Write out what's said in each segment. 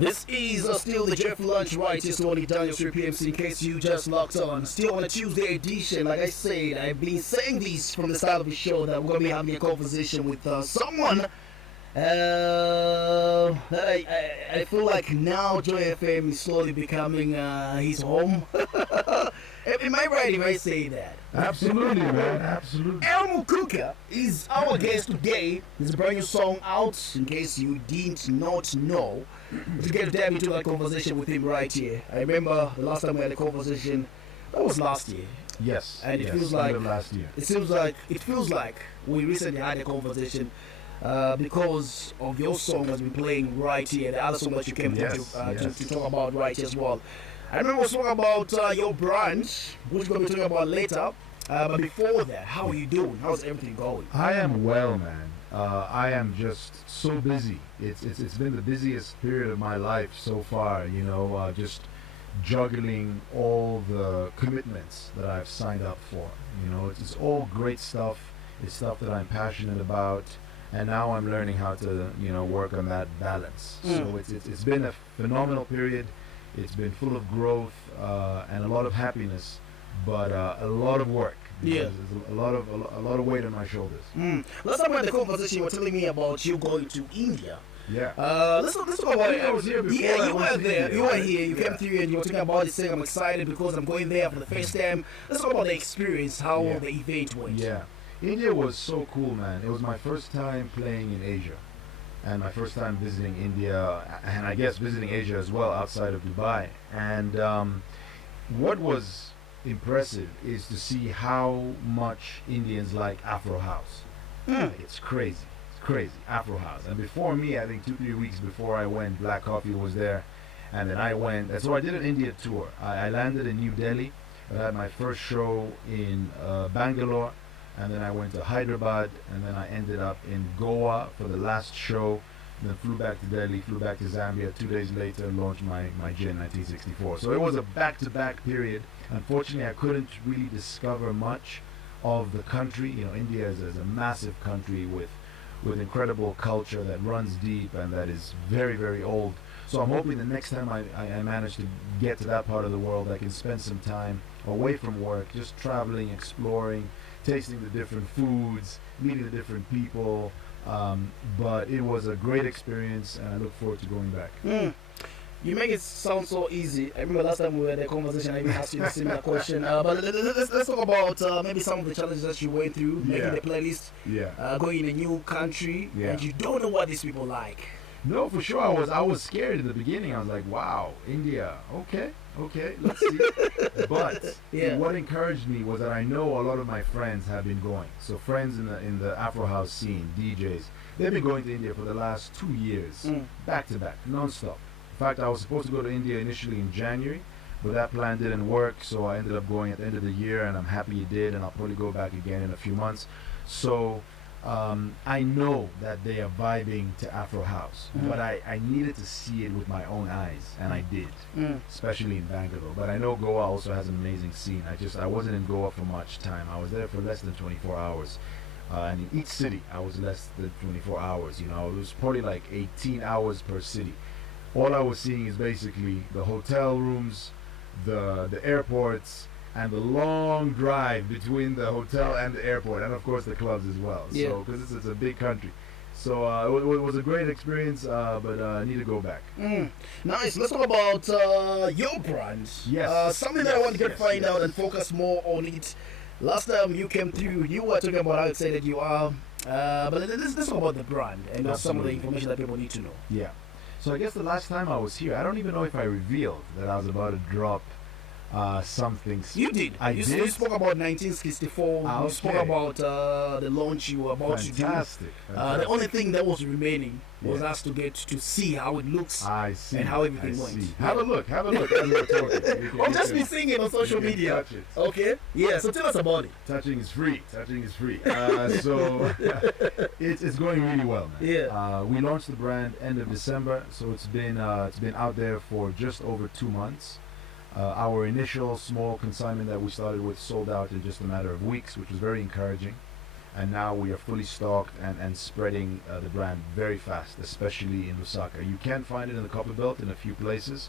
This is still the Jeff Lunch right here, Tony Daniel 3 PMC in case you just locked on. Still on a Tuesday edition, like I said, I've been saying this from the start of the show that we're going to be having a conversation with someone I feel like now Joy FM is slowly becoming his home. Am I right if I say that? Absolutely, man. Absolutely. Mukuka is our guest today. There's a brand new song out, in case you did not know. To get to dive into that conversation with him right here. I remember the last time we had a conversation, that was last year. Yes. And it feels like last year. It feels like we recently had a conversation because of your song has been playing right here. The other song that you came to talk about right here as well. I remember we was talking about your brand, which we're going to be talking about later. But before that, how are you doing? How's everything going? I am well, man. I am just so busy. It's been the busiest period of my life so far. You know, just juggling all the commitments that I've signed up for. You know, it's all great stuff. It's stuff that I'm passionate about, and now I'm learning how to work on that balance. So it's been a phenomenal period. It's been full of growth and a lot of happiness, but a lot of work. Yeah, there's a lot of weight on my shoulders. Last time we had the conversation, you were telling me about you going to India. Yeah. Let's talk about it. I was here before. Yeah, you were there. India, you were here. You came through and you were talking about it, saying I'm excited because I'm going there for the first time. Let's talk about the experience, how the event went. Yeah. India was so cool, man. It was my first time playing in Asia, and my first time visiting India, and I guess visiting Asia as well outside of Dubai. And what was impressive is to see how much Indians like Afro House. It's crazy. It's crazy. Afro House. And before me, I think 2-3 weeks before I went, Black Coffee was there. And then I went. And so I did an India tour. I landed in New Delhi. I had my first show in Bangalore. And then I went to Hyderabad. And then I ended up in Goa for the last show. Then flew back to Delhi, flew back to Zambia. 2 days later, launched my gin 1964. So it was a back-to-back period. Unfortunately, I couldn't really discover much of the country. You know, India is a massive country with incredible culture that runs deep and that is very, very old. So I'm hoping the next time I manage to get to that part of the world, I can spend some time away from work, just traveling, exploring, tasting the different foods, meeting the different people. But it was a great experience, and I look forward to going back. You make it sound so easy. I remember last time we had a conversation, I even asked you a similar question. But let's talk about maybe some of the challenges that you went through, making the playlist, going in a new country, and you don't know what these people like. No, for sure. I was scared in the beginning. I was like, wow, India, okay, let's see. But what encouraged me was that I know a lot of my friends have been going. So friends in the Afro House scene, DJs, they've been going to India for the last 2 years, back to back, non-stop. In fact, I was supposed to go to India initially in January, but that plan didn't work, so I ended up going at the end of the year, and I'm happy it did, and I'll probably go back again in a few months. So I know that they are vibing to Afro House, but I needed to see it with my own eyes, and I did, especially in Bangalore. But I know Goa also has an amazing scene. I wasn't in Goa for much time. I was there for less than 24 hours. And in each city, I was less than 24 hours. You know, it was probably like 18 hours per city. All I was seeing is basically the hotel rooms, the airports, and the long drive between the hotel and the airport, and of course the clubs as well. So, because it's a big country. So it was a great experience, but I need to go back. Nice. Let's talk about your brand. Yes. Something that I want to find out and focus more on it. Last time you came through, you were talking about how excited you are. But let's talk about the brand and some of the information that people need to know. Yeah. So I guess the last time I was here, I don't even know if I revealed that I was about to drop something. You did. You spoke about 1964. You spoke about the launch you were about to do. Fantastic. The only thing that was remaining was us to get to see how it looks and how everything went. Have a look as we're talking. I'll just be seeing it on social media. Touch it. Okay? Yeah, so tell us about it. Touching is free. So it's going really well, man. Yeah. We launched the brand end of December, so it's been out there for just over 2 months. Our initial small consignment that we started with sold out in just a matter of weeks, which was very encouraging. and now we are fully stocked and spreading the brand very fast, especially in Lusaka. You can find it in the Copper Belt in a few places.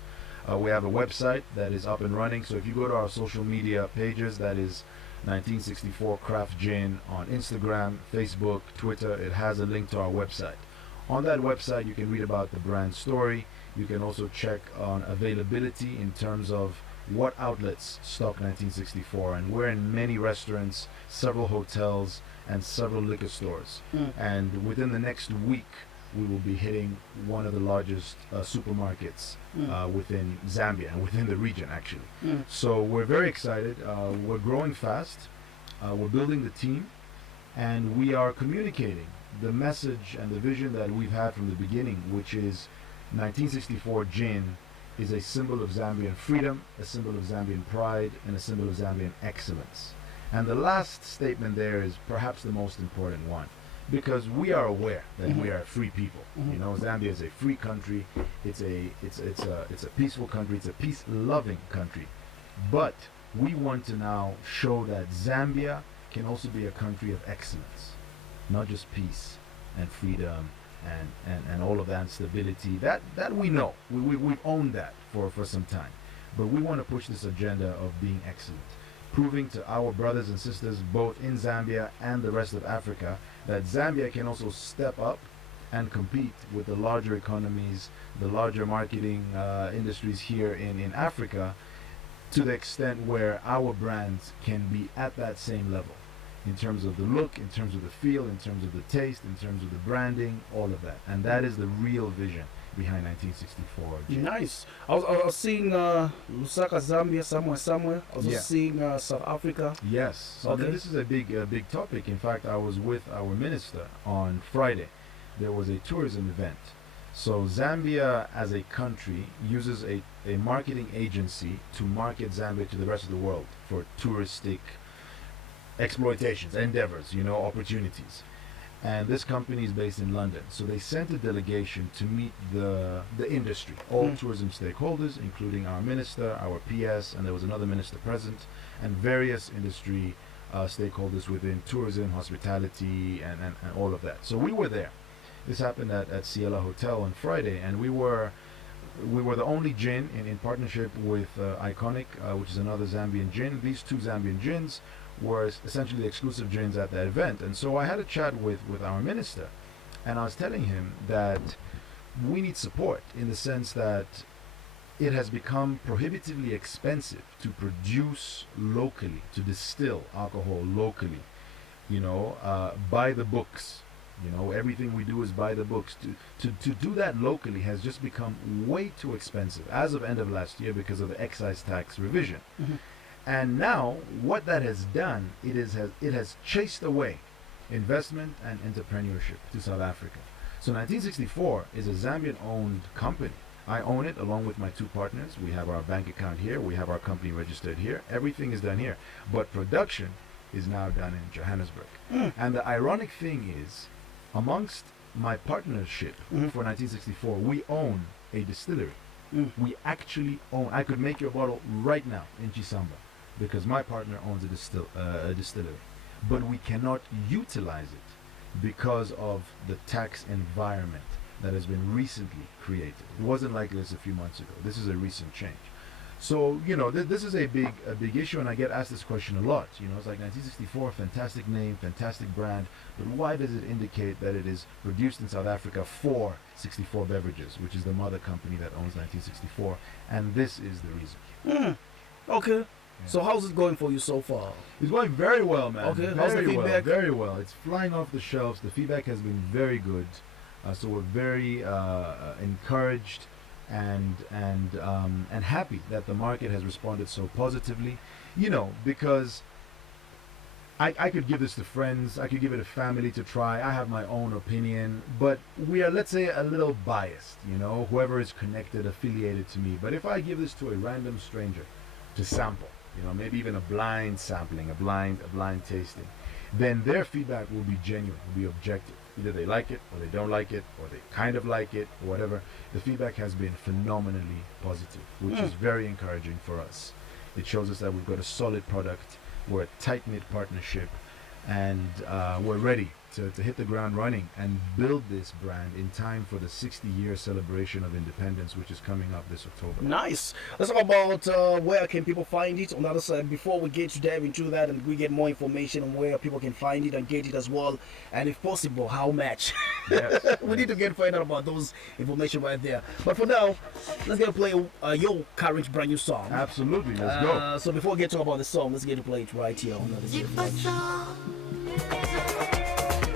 We have a website that is up and running, so if you go to our social media pages, that is 1964 Craft Gin on Instagram, Facebook, Twitter, it has a link to our website. On that website, you can read about the brand story. You can also check on availability in terms of what outlets stock 1964, and we're in many restaurants, several hotels, and several liquor stores. And within the next week, we will be hitting one of the largest supermarkets within Zambia and within the region, actually. So we're very excited. We're growing fast. We're building the team, and we are communicating the message and the vision that we've had from the beginning, which is 1964 gin is a symbol of Zambian freedom, a symbol of Zambian pride, and a symbol of Zambian excellence. And the last statement there is perhaps the most important one, because we are aware that we are free people. You know, Zambia is a free country. It's a peaceful country. It's a peace-loving country. But we want to now show that Zambia can also be a country of excellence, not just peace and freedom and all of that, and stability. That we know. We've owned that for some time. But we want to push this agenda of being excellent, proving to our brothers and sisters both in Zambia and the rest of Africa that Zambia can also step up and compete with the larger economies, the larger marketing industries here in Africa, to the extent where our brands can be at that same level in terms of the look, in terms of the feel, in terms of the taste, in terms of the branding, all of that. And that is the real vision behind 1964 gin. Nice. I was seeing Lusaka, Zambia, somewhere. I was also seeing South Africa. Yes. So Okay. this is a big topic. In fact, I was with our minister on Friday. There was a tourism event. So Zambia as a country uses a marketing agency to market Zambia to the rest of the world for touristic exploitations, endeavors, you know, opportunities. And this company is based in London. So they sent a delegation to meet the industry, all tourism stakeholders, including our minister, our PS, and there was another minister present, and various industry stakeholders within tourism, hospitality, and all of that. So we were there. This happened at Ciela Hotel on Friday, and we were the only gin in partnership with Iconic, which is another Zambian gin. These two Zambian gins were essentially the exclusive gins at that event. And so I had a chat with our minister, and I was telling him that we need support in the sense that it has become prohibitively expensive to produce locally, to distill alcohol locally, you know, by the books. You know, everything we do is by the books. To do that locally has just become way too expensive as of end of last year because of the excise tax revision. And now what that has done, it has chased away investment and entrepreneurship to South Africa. So 1964 is a Zambian owned company. I own it along with my two partners. We have our bank account here. We have our company registered here. Everything is done here. But production is now done in Johannesburg. And the ironic thing is, amongst my partnership for 1964, we own a distillery. We actually own, I could make you a bottle right now in Chisamba because my partner owns a distillery. But we cannot utilize it because of the tax environment that has been recently created. It wasn't like this a few months ago. This is a recent change. So, you know, this is a big issue, and I get asked this question a lot. You know, it's like 1964, fantastic name, fantastic brand, but why does it indicate that it is produced in South Africa for 64 Beverages, which is the mother company that owns 1964, and this is the reason. Okay. Yeah. So how's it going for you so far? It's going very well, man. Okay, how's the feedback? Very well. It's flying off the shelves. The feedback has been very good. So we're very encouraged and happy that the market has responded so positively. You know, because I could give this to friends, I could give it to family to try. I have my own opinion, but we are, let's say, a little biased. You know, whoever is connected, affiliated to me. But if I give this to a random stranger to sample, you know, maybe even a blind sampling, a blind tasting, then their feedback will be genuine, will be objective. Either they like it or they don't like it, or they kind of like it, or whatever. The feedback has been phenomenally positive, which is very encouraging for us. It shows us that we've got a solid product. We're a tight-knit partnership. and we're ready to hit the ground running and build this brand in time for the 60-year celebration of independence, which is coming up this October. Nice. Let's talk about where can people find it on the other side before we get to dive into that and we get more information on where people can find it and get it as well, and if possible, how much. Yes. We need to find out about those information right there. But for now, let's get to play your current brand new song. Absolutely, let's go. So before we get to talk about the song, let's get to play it right here on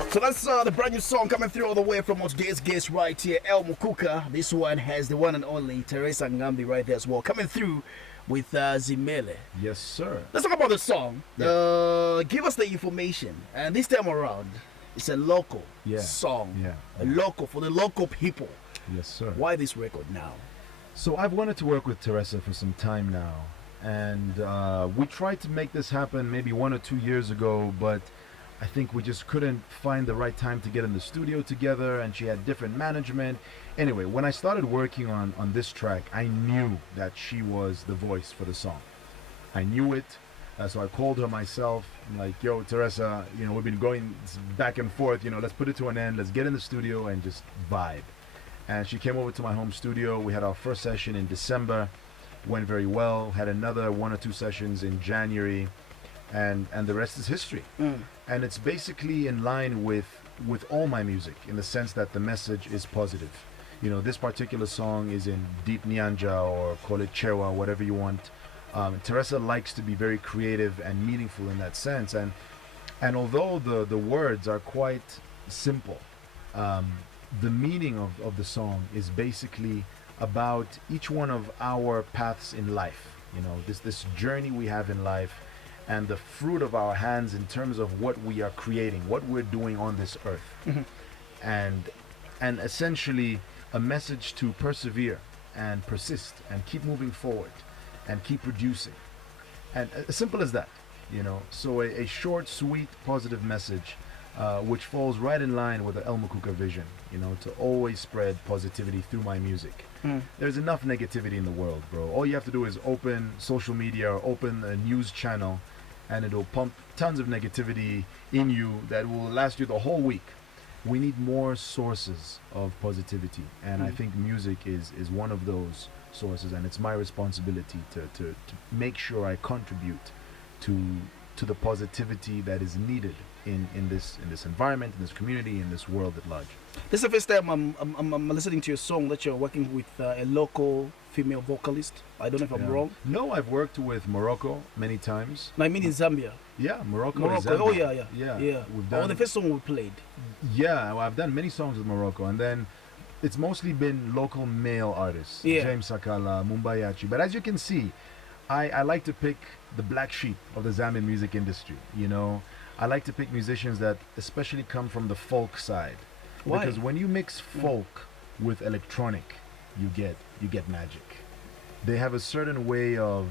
So that's the brand new song coming through all the way from today's guest right here, El Mukuka. This one has the one and only Teresa Ngambi right there as well, coming through with Zimele. Yes, sir. Let's talk about the song. Yeah. Give us the information. And this time around, it's a local song. Yeah. A local, for the local people. Yes, sir. Why this record now? So I've wanted to work with Teresa for some time now. And we tried to make this happen maybe 1 or 2 years ago, but I think we just couldn't find the right time to get in the studio together, and she had different management. Anyway, when I started working on this track, I knew that she was the voice for the song. I knew it, so I called her myself. I'm like, yo, Teresa, we've been going back and forth, let's put it to an end. Let's get in the studio and just vibe. And she came over to my home studio. We had our first session in December, went very well. Had another 1 or 2 sessions in January, and the rest is history. And it's basically in line with all my music, in the sense that the message is positive. This particular song is in deep Nyanja, or call it Chewa, whatever you want. Teresa likes to be very creative and meaningful in that sense. And although the words are quite simple, the meaning of the song is basically about each one of our paths in life. This journey we have in life, and the fruit of our hands in terms of what we are creating, what we're doing on this earth. And essentially a message to persevere and persist and keep moving forward and keep producing. And as simple as that, So a short, sweet, positive message, which falls right in line with the El Mukuka vision, to always spread positivity through my music. There's enough negativity in the world, bro. All you have to do is open social media or open a news channel, and it'll pump tons of negativity in you that will last you the whole week. We need more sources of positivity, and I think music is one of those sources, and it's my responsibility to make sure I contribute to the positivity that is needed in this environment, in this community, in this world at large. This is the first time I'm listening to your song that you're working with a local female vocalist. I don't know if I'm wrong. No, I've worked with Morocco many times. No, I mean in Zambia. Yeah, Morocco. Zambia. Oh yeah. We've done, the first song we played. Yeah, well, I've done many songs with Morocco, and then it's mostly been local male artists. Yeah. James Sakala, Mumba Yachi. But as you can see, I like to pick the black sheep of the Zambian music industry. I like to pick musicians that especially come from the folk side. Why? Because when you mix folk with electronic, you get magic. They have a certain way of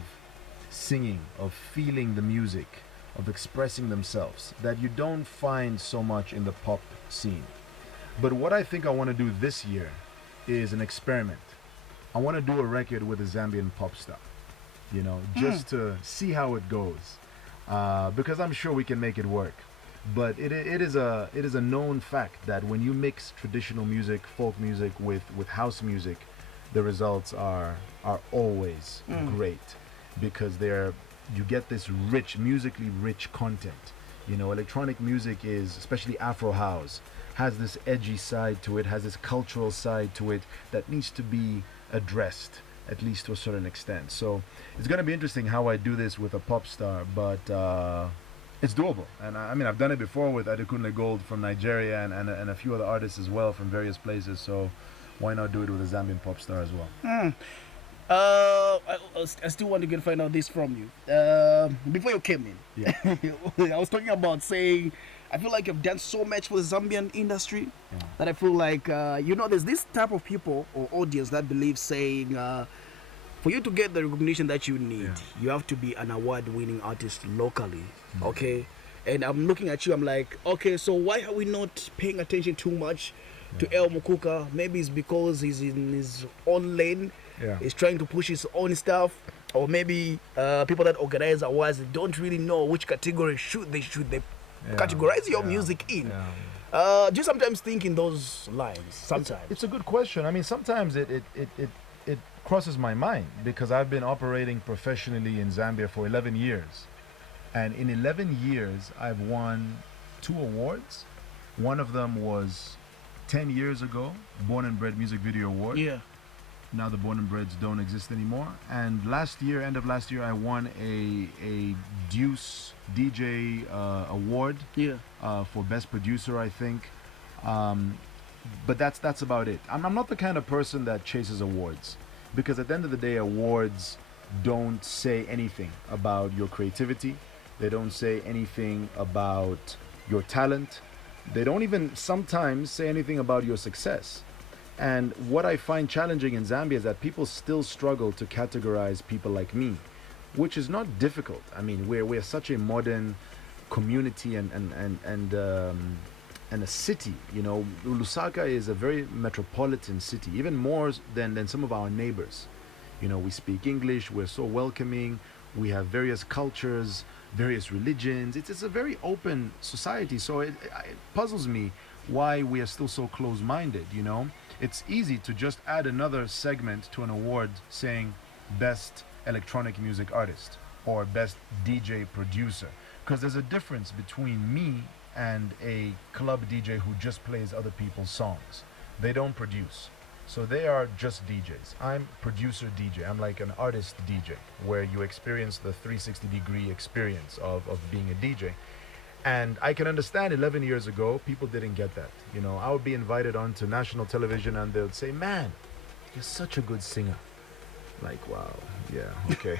singing, of feeling the music, of expressing themselves that you don't find so much in the pop scene. But what I think I want to do this year is an experiment. I want to do a record with a Zambian pop star, just to see how it goes. Because I'm sure we can make it work. But it is a known fact that when you mix traditional music, folk music with house music, the results are always great, because you get this musically rich content. Electronic music is, especially Afro house, has this edgy side to it, has this cultural side to it that needs to be addressed, at least to a certain extent. So it's going to be interesting how I do this with a pop star, but it's doable. And I've done it before with Adekunle Gold from Nigeria and a few other artists as well from various places. So why not do it with a Zambian pop star as well? I still want to find out this from you. Before you came in, I was talking about saying, I feel like you've done so much for the Zambian industry that I feel like, there's this type of people or audience that believe saying, for you to get the recognition that you need, you have to be an award-winning artist locally, okay? And I'm looking at you, I'm like, okay, so why are we not paying attention too much to El Mukuka? Maybe it's because he's in his own lane, he's trying to push his own stuff, or maybe people that organize awards don't really know which category should they categorize your yeah, music in? yeah. Do you sometimes think in those lines? Sometimes. It's a good question. I mean, sometimes it crosses my mind because I've been operating professionally in Zambia for 11 years. And in 11 years, I've won 2 awards. One of them was 10 years ago, Born and Bred Music Video Award. Yeah. Now the Born and Breds don't exist anymore. And last year, end of last year, I won a Deuce DJ award Yeah. for Best Producer, I think. But that's about it. I'm not the kind of person that chases awards because at the end of the day, awards don't say anything about your creativity. They don't say anything about your talent. They don't even sometimes say anything about your success. And what I find challenging in Zambia is that people still struggle to categorize people like me, which is not difficult. I mean, we're such a modern community and a city. You know, Lusaka is a very metropolitan city, even more than some of our neighbors. You know, we speak English. We're so welcoming. We have various cultures, various religions. It's a very open society. So it puzzles me why we are still so close-minded, you know? It's easy to just add another segment to an award saying Best Electronic Music Artist or Best DJ Producer. Because there's a difference between me and a club DJ who just plays other people's songs. They don't produce. So they are just DJs. I'm producer DJ. I'm like an artist DJ where you experience the 360-degree experience of being a DJ. And I can understand 11 years ago, people didn't get that. You know, I would be invited onto national television and they would say, man, you're such a good singer. Like, wow, yeah, okay.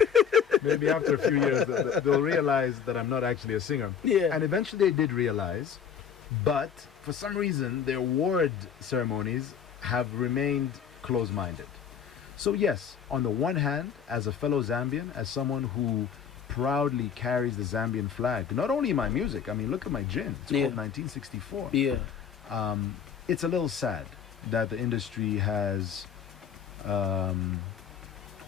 Maybe after a few years, they'll realize that I'm not actually a singer. Yeah. And eventually they did realize, but for some reason, their award ceremonies have remained close-minded. So yes, on the one hand, as a fellow Zambian, as someone who proudly carries the Zambian flag, not only in my music, I mean, look at my gin. It's called 1964. Yeah. It's a little sad that the industry has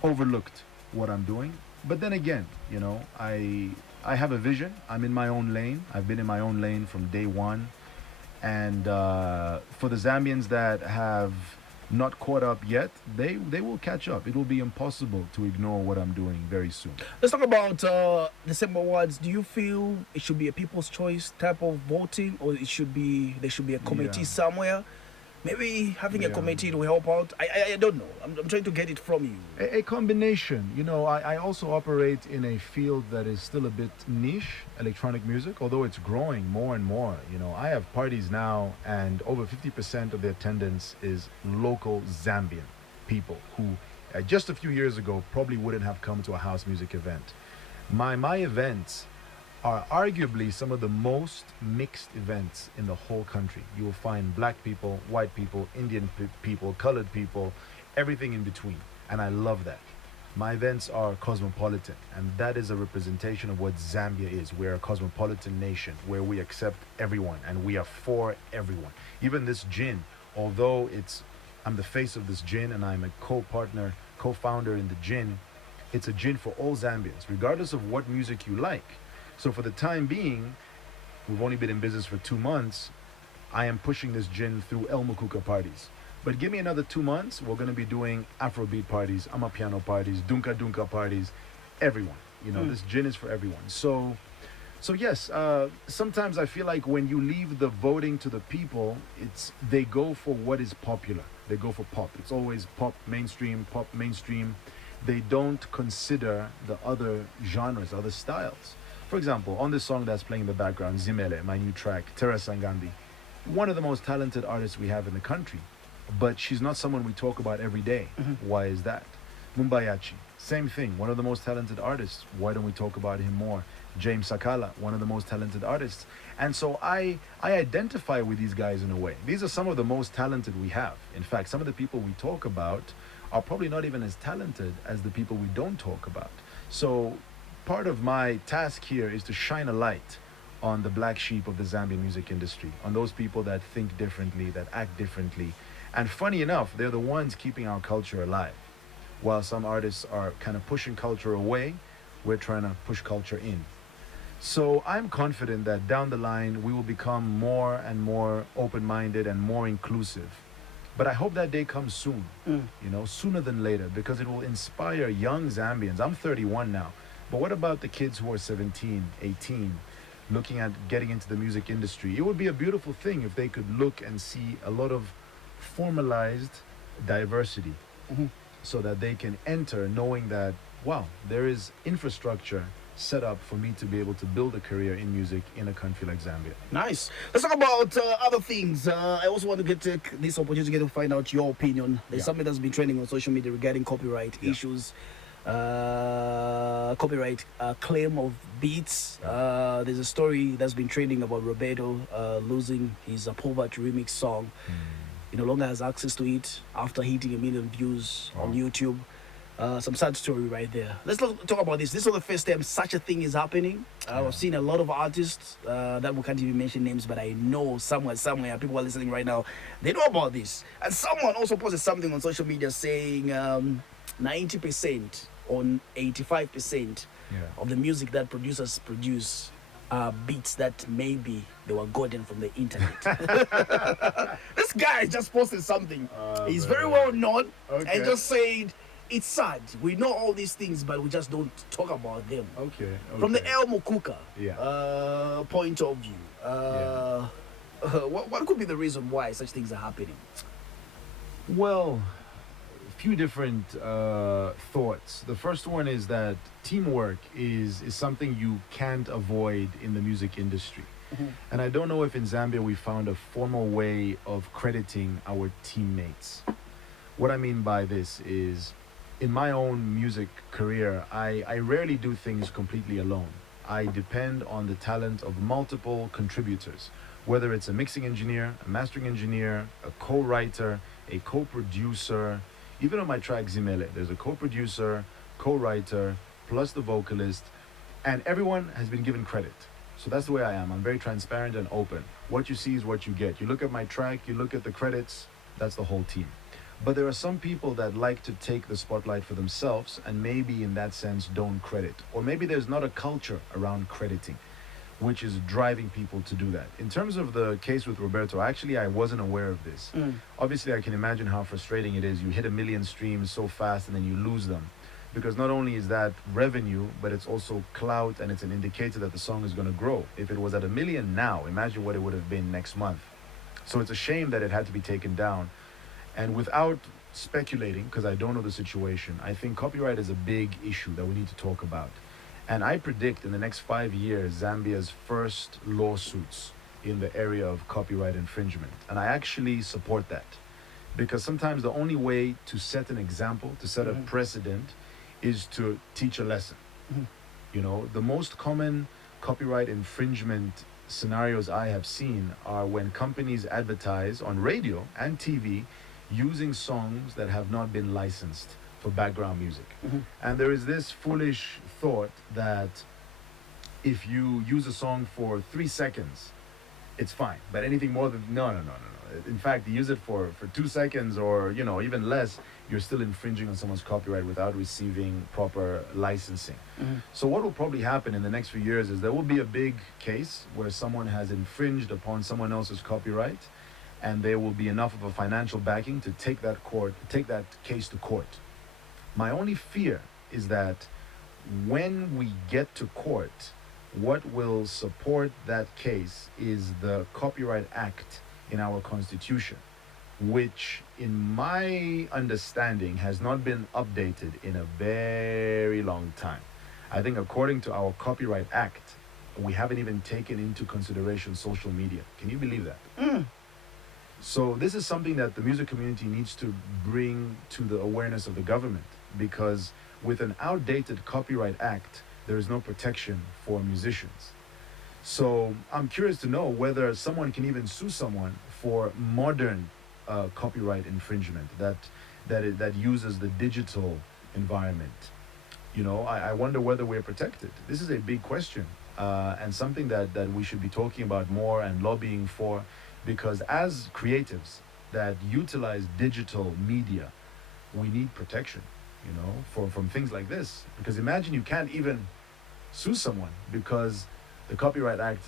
overlooked what I'm doing. But then again, you know, I have a vision. I'm in my own lane. I've been in my own lane from day one. And for the Zambians that have not caught up yet, they will catch up. It will be impossible to ignore what I'm doing very soon. Let's talk about the same awards. Do you feel it should be a people's choice type of voting, or there should be a committee somewhere? Maybe having a committee will help out. I don't know. I'm trying to get it from you. A combination. You know, I also operate in a field that is still a bit niche, electronic music, although it's growing more and more. You know, I have parties now and over 50% of the attendance is local Zambian people who just a few years ago probably wouldn't have come to a house music event. My events are arguably some of the most mixed events in the whole country. You will find black people, white people, Indian people, colored people, everything in between. And I love that. My events are cosmopolitan, and that is a representation of what Zambia is. We're a cosmopolitan nation where we accept everyone and we are for everyone. Even this gin, although I'm the face of this gin and I'm a co-partner, co-founder in the gin, it's a gin for all Zambians, regardless of what music you like. So for the time being, we've only been in business for 2 months. I am pushing this gin through Mukuka parties. But give me another 2 months, we're going to be doing Afrobeat parties, Amapiano parties, Dunka parties, everyone. You know, this gin is for everyone. So yes, sometimes I feel like when you leave the voting to the people, they go for what is popular. They go for pop. It's always pop mainstream. They don't consider the other genres, other styles. For example, on this song that's playing in the background, Zimele, my new track, Tera Sangandi, one of the most talented artists we have in the country, but she's not someone we talk about every day. Why is that? Mumba Yachi, same thing, one of the most talented artists. Why don't we talk about him more? James Sakala, one of the most talented artists. And so I identify with these guys in a way. These are some of the most talented we have. In fact, some of the people we talk about are probably not even as talented as the people we don't talk about. So part of my task here is to shine a light on the black sheep of the Zambian music industry, on those people that think differently, that act differently. And funny enough, they're the ones keeping our culture alive. While some artists are kind of pushing culture away, we're trying to push culture in. So I'm confident that down the line we will become more and more open-minded and more inclusive. But I hope that day comes soon, Mm. sooner than later, because it will inspire young Zambians. I'm 31 now, but what about the kids who are 17, 18, looking at getting into the music industry? It would be a beautiful thing if they could look and see a lot of formalized diversity Mhm. so that they can enter knowing that, wow, there is infrastructure set up for me to be able to build a career in music in a country like Zambia. Nice. Let's talk about other things. I also want to take this opportunity to find out your opinion. There's Yeah. something that's been trending on social media regarding copyright Yeah. issues, copyright claim of beats. There's a story that's been trending about Roberto losing his Poverty remix song. He no longer has access to it after hitting 1 million views on YouTube. Some sad story right there. Let's talk about this. This is not the first time such a thing is happening. I've seen a lot of artists that we can't even mention names, but I know somewhere, people are listening right now. They know about this. And someone also posted something on social media saying 90% on 85% Yeah. of the music that producers produce are beats that maybe they were gotten from the internet. This guy just posted something. He's very well known and just said, it's sad. We know all these things, but we just don't talk about them. Okay. From the El Mukuka point of view, what could be the reason why such things are happening? Well, a few different thoughts. The first one is that teamwork is something you can't avoid in the music industry. And I don't know if in Zambia we found a formal way of crediting our teammates. What I mean by this is, in my own music career, I rarely do things completely alone. I depend on the talent of multiple contributors, whether it's a mixing engineer, a mastering engineer, a co-writer, a co-producer. Even on my track Zimele, there's a co-producer, co-writer, plus the vocalist, and everyone has been given credit. So that's the way I am. I'm very transparent and open. What you see is what you get. You look at my track, you look at the credits, that's the whole team. But there are some people that like to take the spotlight for themselves and maybe in that sense don't credit. Or maybe there's not a culture around crediting, which is driving people to do that. In terms of the case with Roberto, actually I wasn't aware of this. Obviously I can imagine how frustrating it is. You hit 1 million streams so fast and then you lose them. Because not only is that revenue, but it's also clout and it's an indicator that the song is going to grow. If it was at 1 million now, imagine what it would have been next month. So it's a shame that it had to be taken down. And without speculating, because I don't know the situation, I think copyright is a big issue that we need to talk about. And I predict in the next 5 years, Zambia's first lawsuits in the area of copyright infringement. And I actually support that. Because sometimes the only way to set an example, to set a precedent, is to teach a lesson. The most common copyright infringement scenarios I have seen are when companies advertise on radio and TV using songs that have not been licensed for background music. And there is this foolish thought that if you use a song for 3 seconds, it's fine. But anything more than, no. In fact, you use it for 2 seconds or, even less, you're still infringing on someone's copyright without receiving proper licensing. So what will probably happen in the next few years is there will be a big case where someone has infringed upon someone else's copyright, and there will be enough of a financial backing to take that case to court. My only fear is that when we get to court, what will support that case is the Copyright Act in our constitution, which in my understanding has not been updated in a very long time. I think according to our Copyright Act, we haven't even taken into consideration social media. Can you believe that? So this is something that the music community needs to bring to the awareness of the government, because with an outdated Copyright Act, there is no protection for musicians. So I'm curious to know whether someone can even sue someone for modern copyright infringement that uses the digital environment. I wonder whether we're protected. This is a big question and something that we should be talking about more and lobbying for, because as creatives that utilize digital media, we need protection, from things like this. Because imagine you can't even sue someone because The Copyright Act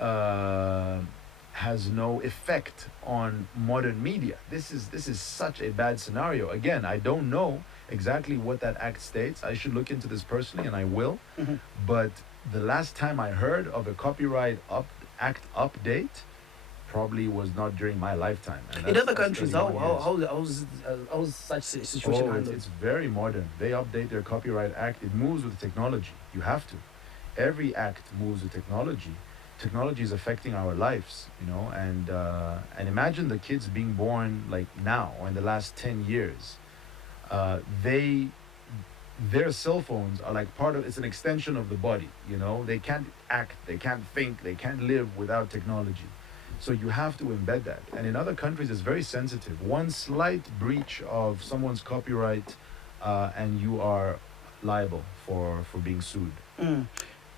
uh, has no effect on modern media. This is such a bad scenario. Again, I don't know exactly what that act states. I should look into this personally, and I will. Mhm. But the last time I heard of a Act update probably was not during my lifetime. And In other countries, 31 years. how's such situation Oh, handled? it's very modern. They update their Copyright Act. It moves with technology. You have to. Every act moves with technology. Technology is affecting our lives, and imagine the kids being born like now or in the last 10 years. They their cell phones are like part of it's an extension of the body. They can't act, they can't think, they can't live without technology. So you have to embed that. And in other countries, it's very sensitive. One slight breach of someone's copyright, and you are liable for being sued. Mm.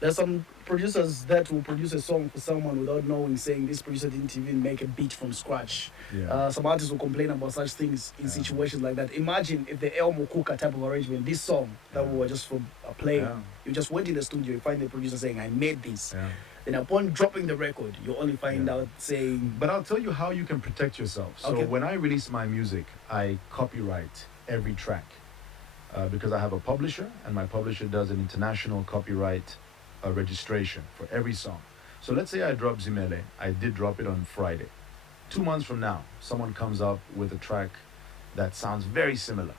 There's some producers that will produce a song for someone without knowing, saying this producer didn't even make a beat from scratch. Yeah. Some artists will complain about such things in Yeah. situations like that. Imagine if the El Mukuka type of arrangement, this song that Yeah. we were just for playing, Yeah. you just went in the studio, you find the producer saying, I made this. Yeah. Then upon dropping the record, you only find Yeah. out saying, But I'll tell you how you can protect yourself. So Okay. when I release my music, I copyright every track, because I have a publisher, and my publisher does an international copyright registration for every song. So let's say I drop Zimele. I did drop it on Friday. 2 months from now, someone comes up with a track that sounds very similar.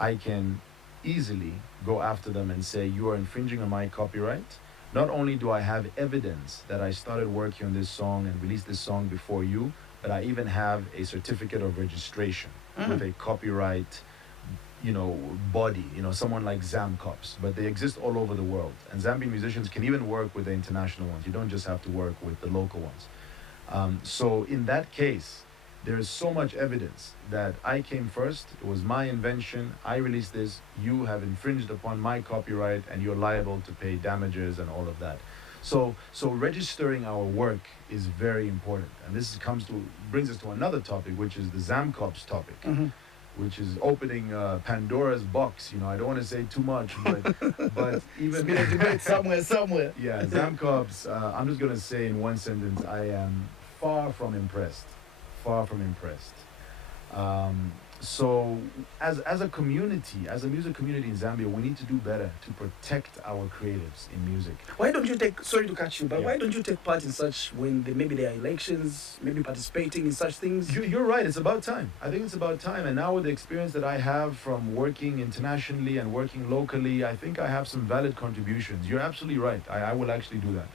I can easily go after them and say, you are infringing on my copyright. Not only do I have evidence that I started working on this song and released this song before you, but I even have a certificate of registration with a copyright, body, someone like Zamcops. But they exist all over the world. And Zambian musicians can even work with the international ones. You don't just have to work with the local ones. So in that case, there is so much evidence that I came first. It was my invention. I released this. You have infringed upon my copyright, and you're liable to pay damages and all of that. So registering our work is very important. And this brings us to another topic, which is the Zamcops topic, which is opening Pandora's box. I don't want to say too much, but even it's been a debate somewhere. yeah, Zamcops. I'm just gonna say in one sentence, I am far from impressed. Far from impressed. So as a community, as a music community in Zambia, we need to do better to protect our creatives in music. Why don't you sorry to cut you, but Yeah. why don't you take part in such, when maybe there are elections, maybe participating in such things? You're right. It's about time. I think it's about time. And now with the experience that I have from working internationally and working locally, I think I have some valid contributions. You're absolutely right. I will actually do that.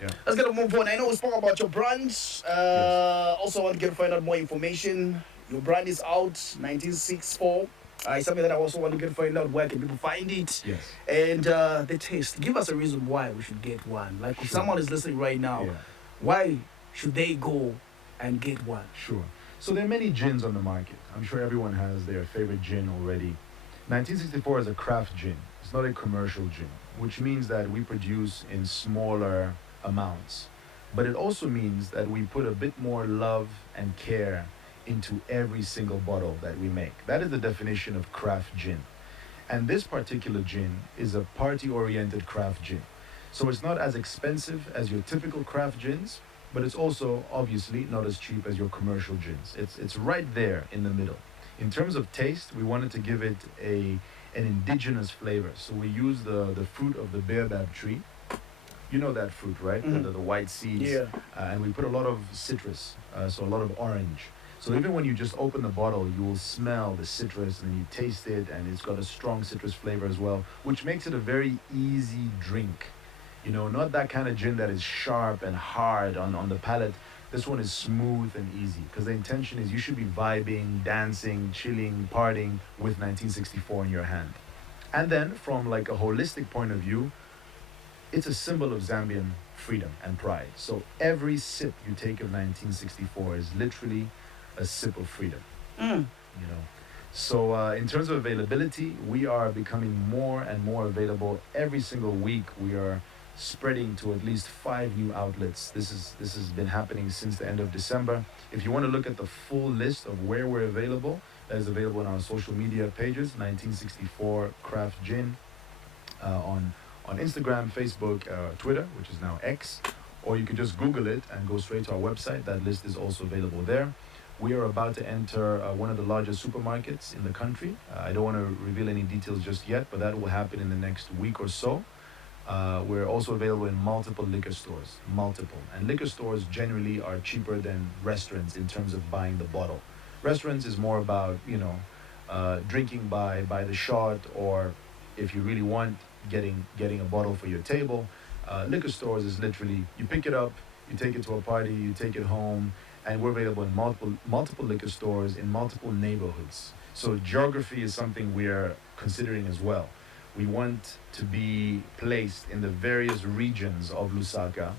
Yeah. Let's get to move on. I know we spoke about your brand. Yes. Also, I want to get to find out more information. Your brand is out, 1964. It's something that I also want to get to find out, where can people find it. Yes. And the taste. Give us a reason why we should get one. Like if Sure. someone is listening right now, Yeah. why should they go and get one? Sure. So there are many gins on the market. I'm sure everyone has their favorite gin already. 1964 is a craft gin. It's not a commercial gin, which means that we produce in smaller amounts. But it also means that we put a bit more love and care into every single bottle that we make. That is the definition of craft gin. And this particular gin is a party-oriented craft gin. So it's not as expensive as your typical craft gins, but it's also obviously not as cheap as your commercial gins. It's right there in the middle. In terms of taste, we wanted to give it an indigenous flavor. So we use the fruit of the baobab tree. You know that fruit, right? The white seeds. Yeah. And we put a lot of citrus, so a lot of orange. So even when you just open the bottle, you will smell the citrus and you taste it, and it's got a strong citrus flavor as well, which makes it a very easy drink. Not that kind of gin that is sharp and hard on the palate. This one is smooth and easy, because the intention is you should be vibing, dancing, chilling, partying with 1964 in your hand. And then from like a holistic point of view, it's a symbol of Zambian freedom and pride. So every sip you take of 1964 is literally a sip of freedom. So in terms of availability, we are becoming more and more available every single week. We are spreading to at least 5 new outlets. This has been happening since the end of December. If you want to look at the full list of where we're available, that is available on our social media pages. 1964 Craft Gin on on Instagram, Facebook, Twitter, which is now X, or you can just Google it and go straight to our website. That list is also available there. We are about to enter one of the largest supermarkets in the country. I don't want to reveal any details just yet, but that will happen in the next week or so. We're also available in multiple liquor stores, multiple. And liquor stores generally are cheaper than restaurants in terms of buying the bottle. Restaurants is more about, drinking by the shot, or if you really want, getting a bottle for your table. Liquor stores is literally, you pick it up, you take it to a party, you take it home, and we're available in multiple liquor stores in multiple neighborhoods. So geography is something we're considering as well. We want to be placed in the various regions of Lusaka,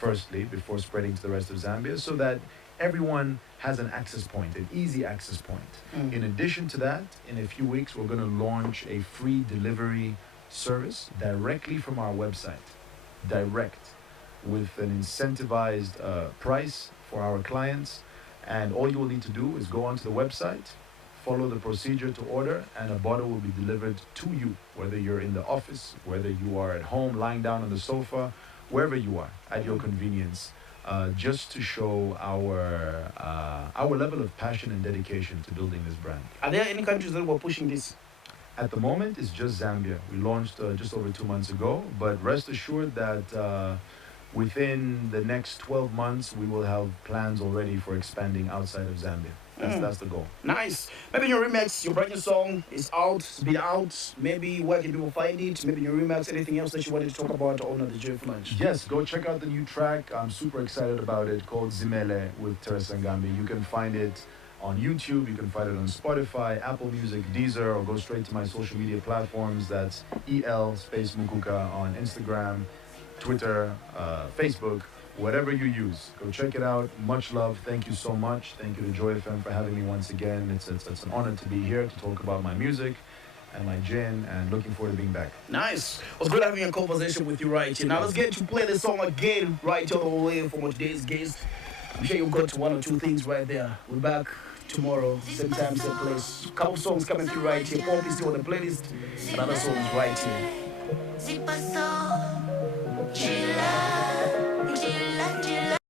firstly, before spreading to the rest of Zambia, so that everyone has an access point, an easy access point. In addition to that, in a few weeks, we're going to launch a free delivery service directly from our website, direct, with an incentivized price for our clients. And all you will need to do is go onto the website, follow the procedure to order, and a bottle will be delivered to you, whether you're in the office, whether you are at home lying down on the sofa, wherever you are, at your convenience, just to show our level of passion and dedication to building this brand. Are there any countries that were pushing this? At the moment, it's just Zambia. We launched just over 2 months ago, but rest assured that within the next 12 months, we will have plans already for expanding outside of Zambia. That's the goal. Nice. Maybe your remix, your brand new song is out, it's been out. Maybe where can people find it? Maybe your remix, anything else that you wanted to talk about on the Joy Flange? Yes, go check out the new track. I'm super excited about it, called Zimele with Teresa Ngambi. You can find it on YouTube, you can find it on Spotify, Apple Music, Deezer, or go straight to my social media platforms. That's EL space Mukuka on Instagram, Twitter, Facebook, whatever you use. Go check it out. Much love. Thank you so much. Thank you to Joy FM for having me once again. It's an honor to be here to talk about my music and my gin, and looking forward to being back. Nice. It was good having a conversation with you right here. Now let's get to play the song again right all the way for today's guest. I'm sure you got one or two things right there. We're back tomorrow, same time, same place. Couple songs coming through right here. Pop is still on the playlist. Another song is right here. Chilla, chilla, chilla.